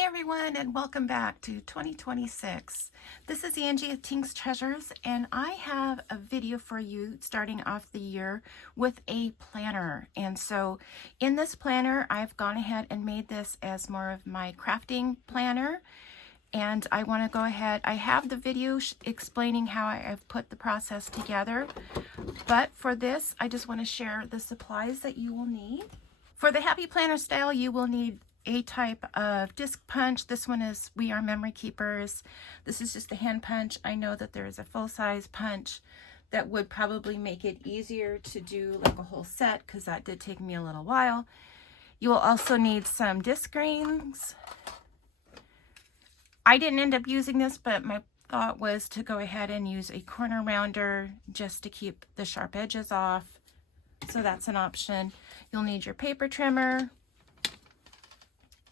Hey everyone, and welcome back to 2026. This is Angie at Tink's Treasures, and I have a video for you starting off the year with a planner. And so in this planner, I've gone ahead and made this as more of my crafting planner. And I want to go ahead, I have the video explaining how I've put the process together. But for this, I just want to share the supplies that you will need. For the Happy Planner style, you will need a type of disc punch. This one is We Are Memory Keepers. This is just a hand punch. I know that there is a full-size punch that would probably make it easier to do like a whole set, because that did take me a little while. You will also need some disc rings. I didn't end up using this, but my thought was to go ahead and use a corner rounder just to keep the sharp edges off. So that's an option. You'll need your paper trimmer,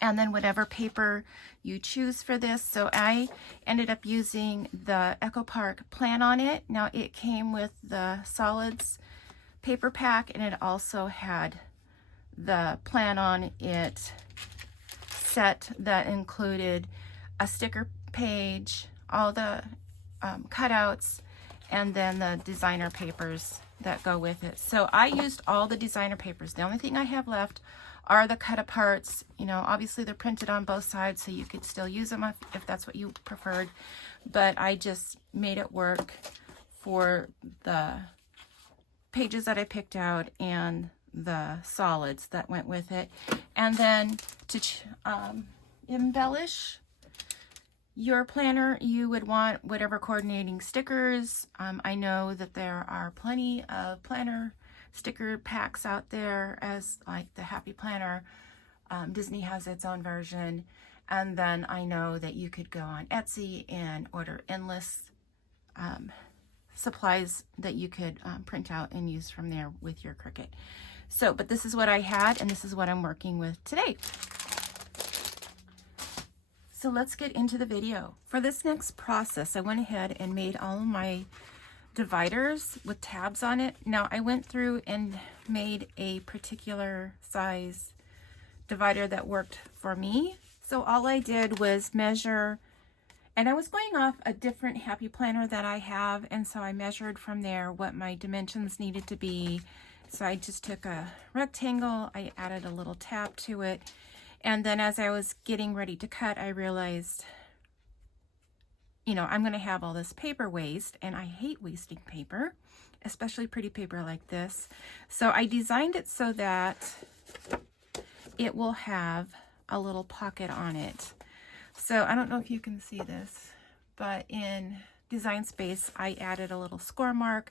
and then whatever paper you choose for this. So I ended up using the Echo Park Plan On It. Now it came with the solids paper pack, and it also had the Plan On It set that included a sticker page, all the cutouts, and then the designer papers that go with it. So I used all the designer papers. The only thing I have left are the cut aparts. You know, obviously they're printed on both sides, so you could still use them if that's what you preferred. But I just made it work for the pages that I picked out and the solids that went with it. And then to embellish your planner, you would want whatever coordinating stickers. I know that there are plenty of planner sticker packs out there, as like the Happy Planner. Disney has its own version. And then I know that you could go on Etsy and order endless supplies that you could print out and use from there with your Cricut. So, but this is what I had, and this is what I'm working with today. So let's get into the video. For this next process, I went ahead and made all of my dividers with tabs on it. Now I went through and made a particular size divider that worked for me. So all I did was measure, and I was going off a different Happy Planner that I have, and so I measured from there what my dimensions needed to be. So I just took a rectangle, I added a little tab to it, and then as I was getting ready to cut, I realized, you know, I'm going to have all this paper waste, and I hate wasting paper, especially pretty paper like this. So I designed it so that it will have a little pocket on it. So I don't know if you can see this, but in Design Space, I added a little score mark.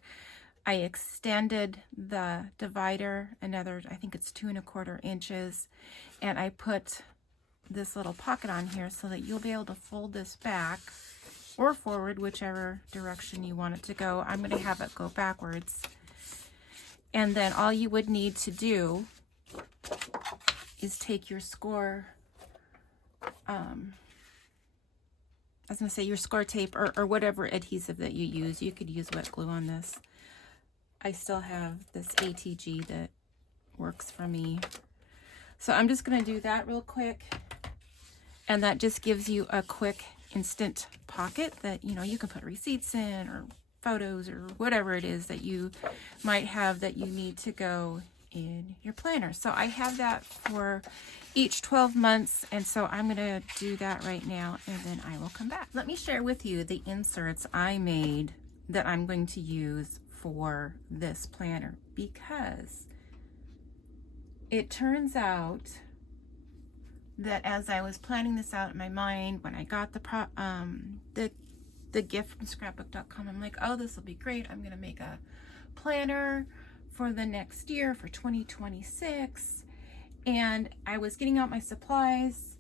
I extended the divider another, I think it's 2 1/4 inches, and I put this little pocket on here so that you'll be able to fold this back or forward, whichever direction you want it to go. I'm going to have it go backwards. And then all you would need to do is take your score, I was going to say your score tape or whatever adhesive that you use. You could use wet glue on this. I still have this ATG that works for me. So I'm just going to do that real quick. And that just gives you a quick instant pocket that, you know, you can put receipts in or photos or whatever it is that you might have that you need to go in your planner. So I have that for each 12 months, and so I'm going to do that right now, and then I will come back. Let me share with you the inserts I made that I'm going to use for this planner, because it turns out that as I was planning this out in my mind, when I got the gift from scrapbook.com, I'm like, oh, this will be great. I'm going to make a planner for the next year, for 2026. And I was getting out my supplies,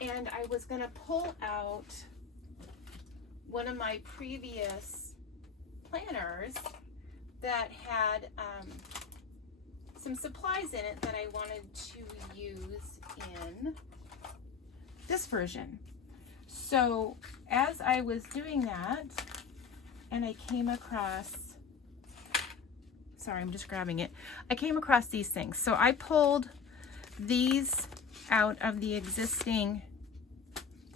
and I was going to pull out one of my previous planners that had some supplies in it that I wanted to use in this version. So as I was doing that, and I came across, sorry, I'm just grabbing it. I came across these things. So I pulled these out of the existing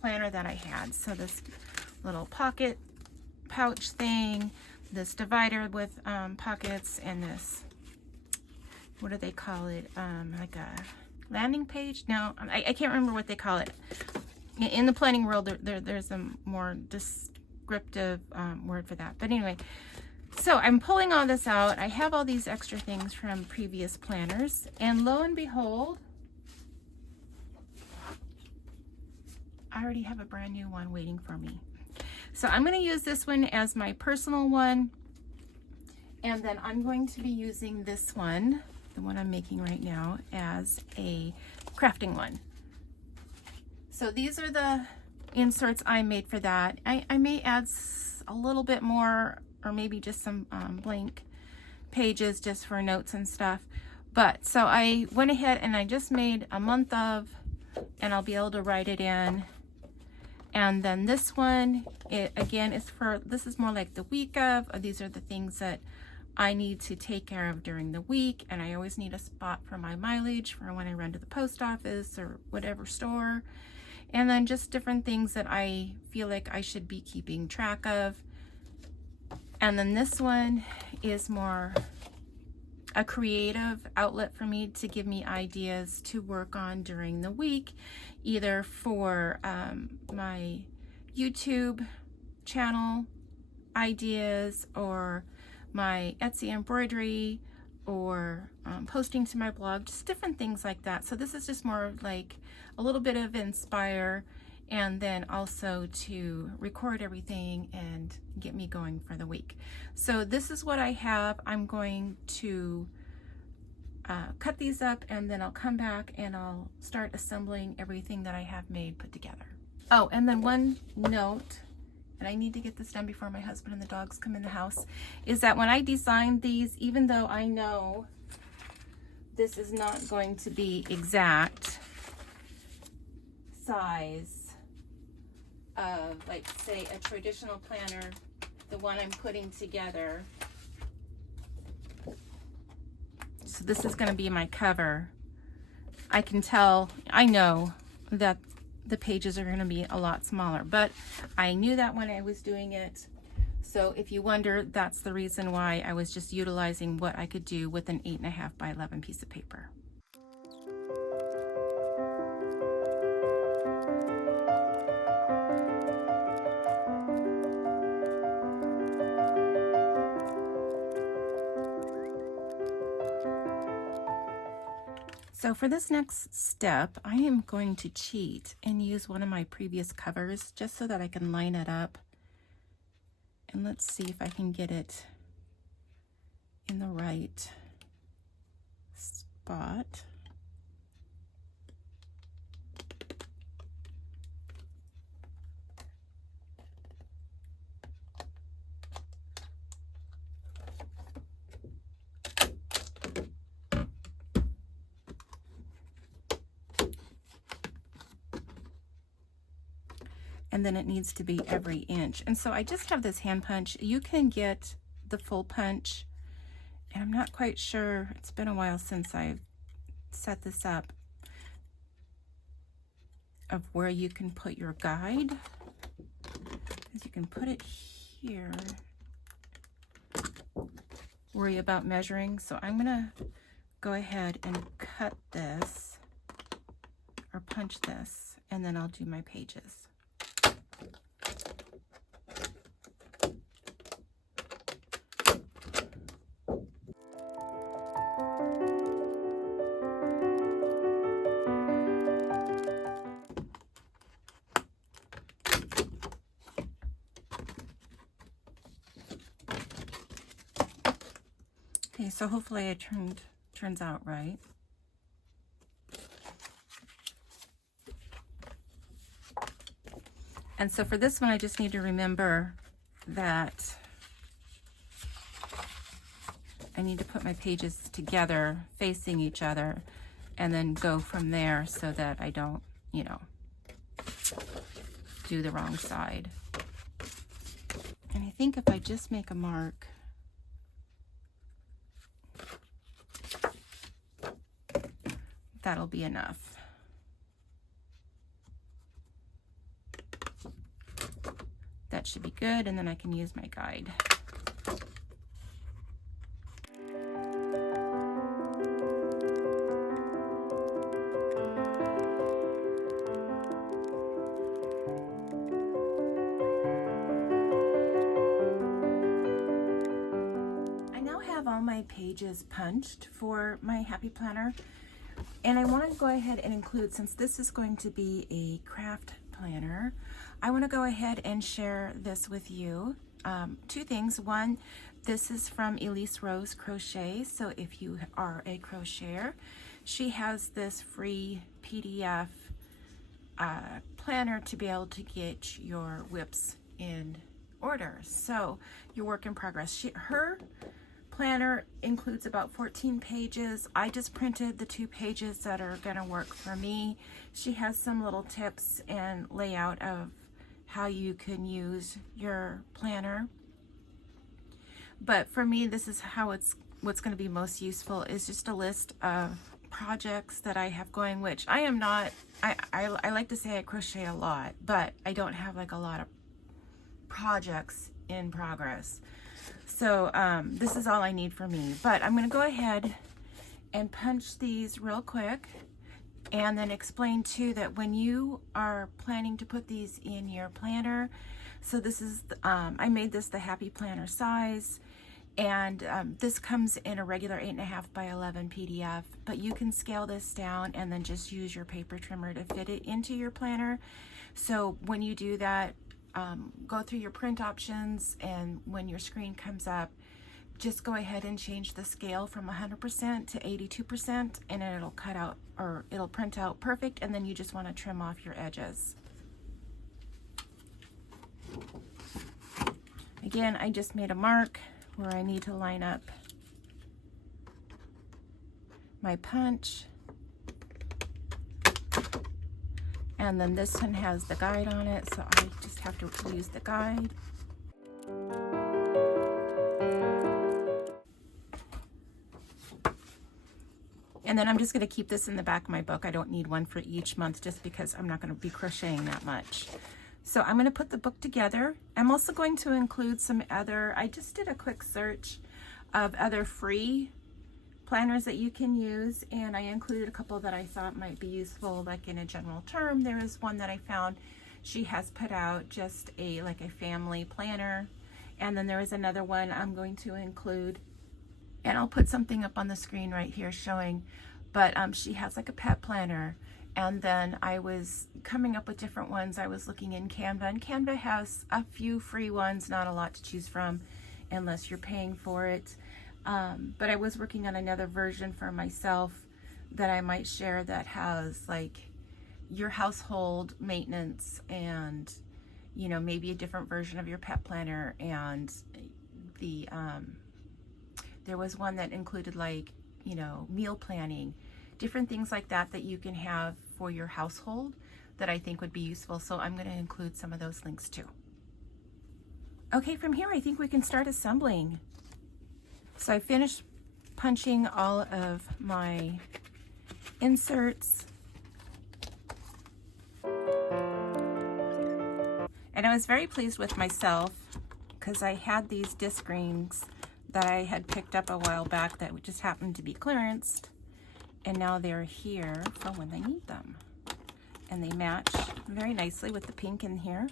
planner that I had. So this little pocket pouch thing, this divider with pockets, and this, what do they call it? Like a landing page? No, I can't remember what they call it. In the planning world, there's a more descriptive word for that. But anyway, so I'm pulling all this out. I have all these extra things from previous planners, and lo and behold, I already have a brand new one waiting for me. So I'm going to use this one as my personal one, and then I'm going to be using this one, the one I'm making right now, as a crafting one. So these are the inserts I made for that. I may add a little bit more, or maybe just some blank pages just for notes and stuff. But so I went ahead and I just made a month of, and I'll be able to write it in. And then this one, it again is for, this is more like the week of. These are the things that I need to take care of during the week, and I always need a spot for my mileage for when I run to the post office or whatever store. And then just different things that I feel like I should be keeping track of. And then this one is more a creative outlet for me to give me ideas to work on during the week, either for my YouTube channel ideas, or my Etsy embroidery, or posting to my blog, just different things like that. So this is just more like a little bit of inspire, and then also to record everything and get me going for the week. So this is what I have. I'm going to cut these up, and then I'll come back and I'll start assembling everything that I have made put together. Oh, and then one note, and I need to get this done before my husband and the dogs come in the house, is that when I designed these, even though I know this is not going to be exact size of, like, say, a traditional planner, the one I'm putting together. So this is going to be my cover. I can tell, I know that the pages are going to be a lot smaller, but I knew that when I was doing it. So if you wonder, that's the reason why I was just utilizing what I could do with an 8.5 by 11 piece of paper. So for this next step, I am going to cheat and use one of my previous covers just so that I can line it up. And let's see if I can get it in the right spot. And then it needs to be every inch. And so I just have this hand punch. You can get the full punch, and I'm not quite sure, it's been a while since I've set this up, of where you can put your guide. Because you can put it here. Worry about measuring. So I'm gonna go ahead and cut this, or punch this, and then I'll do my pages. Okay, so hopefully it turns out right. And so for this one, I just need to remember that I need to put my pages together facing each other, and then go from there so that I don't, you know, do the wrong side. And I think if I just make a mark, that'll be enough. that should be good, and then I can use my guide. All my pages punched for my Happy Planner, and I want to go ahead and include, since this is going to be a craft planner, I want to go ahead and share this with you. Two things. One, this is from Elise Rose Crochet, so if you are a crocheter, she has this free PDF planner to be able to get your whips in order. So your work in progress. Her planner includes about 14 pages. I just printed the 2 pages that are going to work for me. She has some little tips and layout of how you can use your planner. But for me, this is how what's going to be most useful is just a list of projects that I have going, which I am not, I like to say I crochet a lot, but I don't have like a lot of projects in progress. So this is all I need for me, but I'm going to go ahead and punch these real quick and then explain too that when you are planning to put these in your planner, so this is, I made this the Happy Planner size, and this comes in a regular 8.5 by 11 PDF, but you can scale this down and then just use your paper trimmer to fit it into your planner. So when you do that, go through your print options, and when your screen comes up, just go ahead and change the scale from 100% to 82%, and it'll cut out, or it'll print out perfect, and then you just want to trim off your edges. Again, I just made a mark where I need to line up my punch. And then this one has the guide on it, so I just have to use the guide. And then I'm just going to keep this in the back of my book. I don't need one for each month just because I'm not going to be crocheting that much. So I'm going to put the book together. I'm also going to include some other, I just did a quick search of other free planners that you can use, and I included a couple that I thought might be useful, like in a general term. There is one that I found, she has put out just like a family planner, and then there is another one I'm going to include, and I'll put something up on the screen right here showing, but she has like a pet planner. And then I was coming up with different ones. I was looking in Canva, and Canva has a few free ones, not a lot to choose from unless you're paying for it. But I was working on another version for myself that I might share that has like your household maintenance and, you know, maybe a different version of your pet planner. And the there was one that included like, you know, meal planning, different things like that that you can have for your household that I think would be useful. So I'm going to include some of those links too. Okay, from here I think we can start assembling. So I finished punching all of my inserts. And I was very pleased with myself because I had these disc rings that I had picked up a while back that just happened to be clearanced. And now they're here for when they need them. And they match very nicely with the pink in here.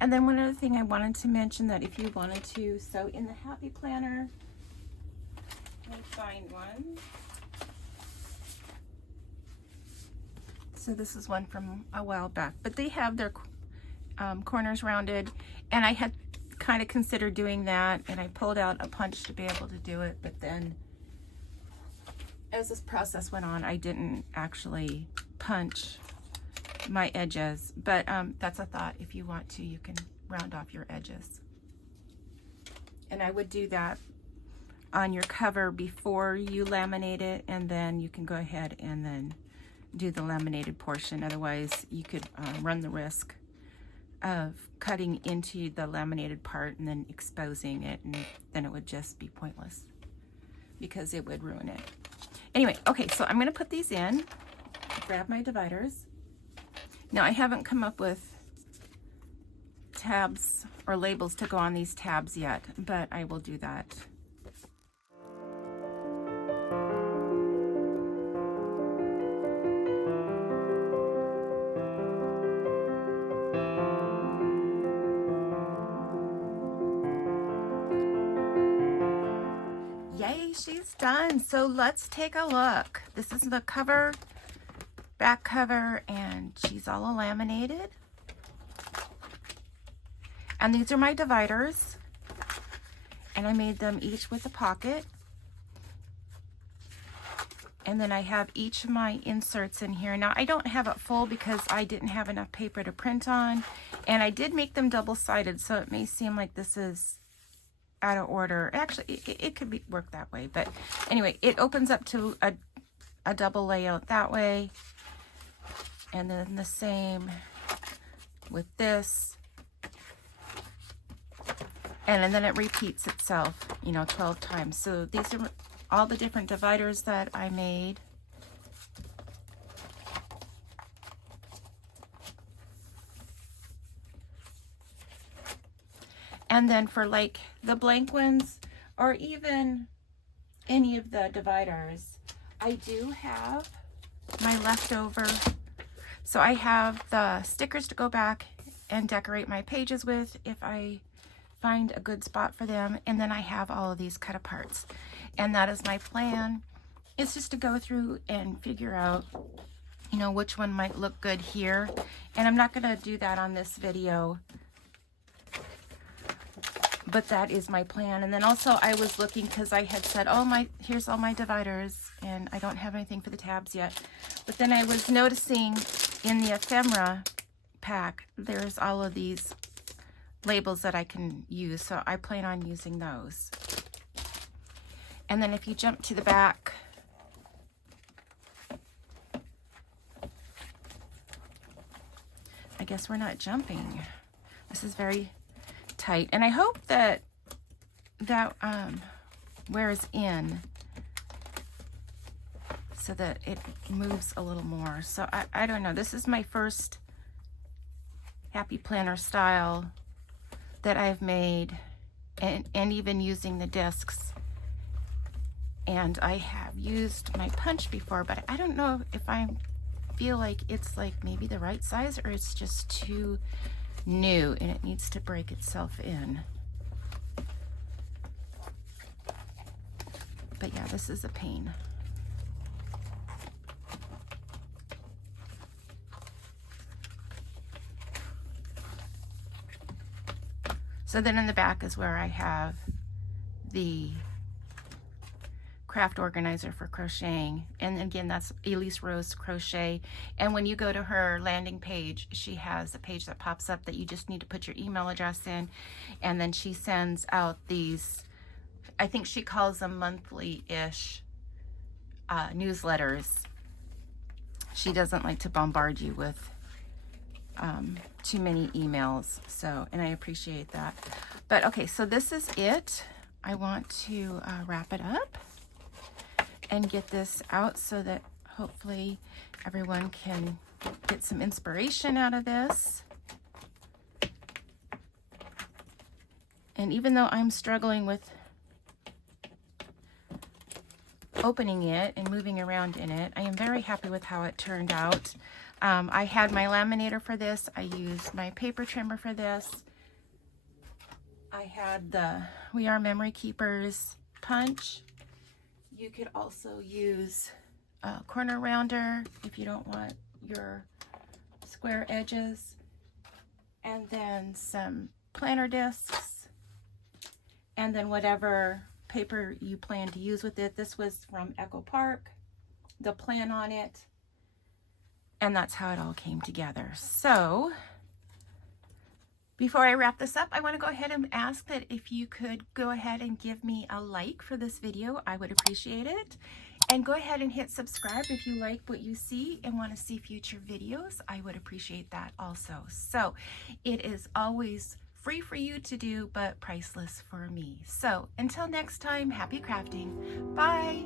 And then one other thing I wanted to mention, that if you wanted to sew in the Happy Planner, let me find one. So this is one from a while back, but they have their corners rounded, and I had kind of considered doing that, and I pulled out a punch to be able to do it, but then as this process went on, I didn't actually punch my edges, but that's a thought. If you want to, you can round off your edges. And I would do that on your cover before you laminate it, and then you can go ahead and then do the laminated portion. Otherwise, you could run the risk of cutting into the laminated part and then exposing it, and then it would just be pointless. because it would ruin it. Anyway, okay, so I'm going to put these in, grab my dividers. Now I haven't come up with tabs or labels to go on these tabs yet, but I will do that. Yay, she's done. So let's take a look. This is the cover, back cover, and she's all laminated. And these are my dividers. And I made them each with a pocket. And then I have each of my inserts in here. Now I don't have it full because I didn't have enough paper to print on. And I did make them double-sided, so it may seem like this is out of order. Actually, it could be work that way, but anyway, it opens up to a double layout that way, and then the same with this, and then it repeats itself, you know, 12 times. So these are all the different dividers that I made. And then for like the blank ones, or even any of the dividers, I do have my leftover. So I have the stickers to go back and decorate my pages with if I find a good spot for them. And then I have all of these cut aparts. And that is my plan. It's just to go through and figure out, you know, which one might look good here. And I'm not going to do that on this video, but that is my plan. And then also I was looking, because I had said, oh, here's all my dividers, and I don't have anything for the tabs yet. But then I was noticing in the ephemera pack, there's all of these labels that I can use, so I plan on using those. And then if you jump to the back, I guess we're not jumping. This is very tight, and I hope that wears in so that it moves a little more. So I don't know, this is my first Happy Planner style that I've made, and even using the discs. And I have used my punch before, but I don't know if I feel like it's like maybe the right size, or it's just too new and it needs to break itself in. But yeah, this is a pain. So then in the back is where I have the craft organizer for crocheting, and again, that's Elise Rose Crochet. And when you go to her landing page, she has a page that pops up that you just need to put your email address in, and then she sends out these, I think she calls them monthly-ish newsletters. She doesn't like to bombard you with too many emails, so, and I appreciate that. But okay, so this is it. I want to wrap it up and get this out so that hopefully everyone can get some inspiration out of this. And even though I'm struggling with opening it and moving around in it, I am very happy with how it turned out. I had my laminator for this. I used my paper trimmer for this. I had the We Are Memory Keepers punch. You could also use a corner rounder if you don't want your square edges. And then some planner discs. And then whatever paper you plan to use with it. This was from Echo Park, the plan on it. And that's how it all came together. So before I wrap this up, I want to go ahead and ask that if you could go ahead and give me a like for this video, I would appreciate it. And go ahead and hit subscribe if you like what you see and want to see future videos. I would appreciate that also. So it is always Free for you to do, but priceless for me. So until next time, happy crafting. Bye.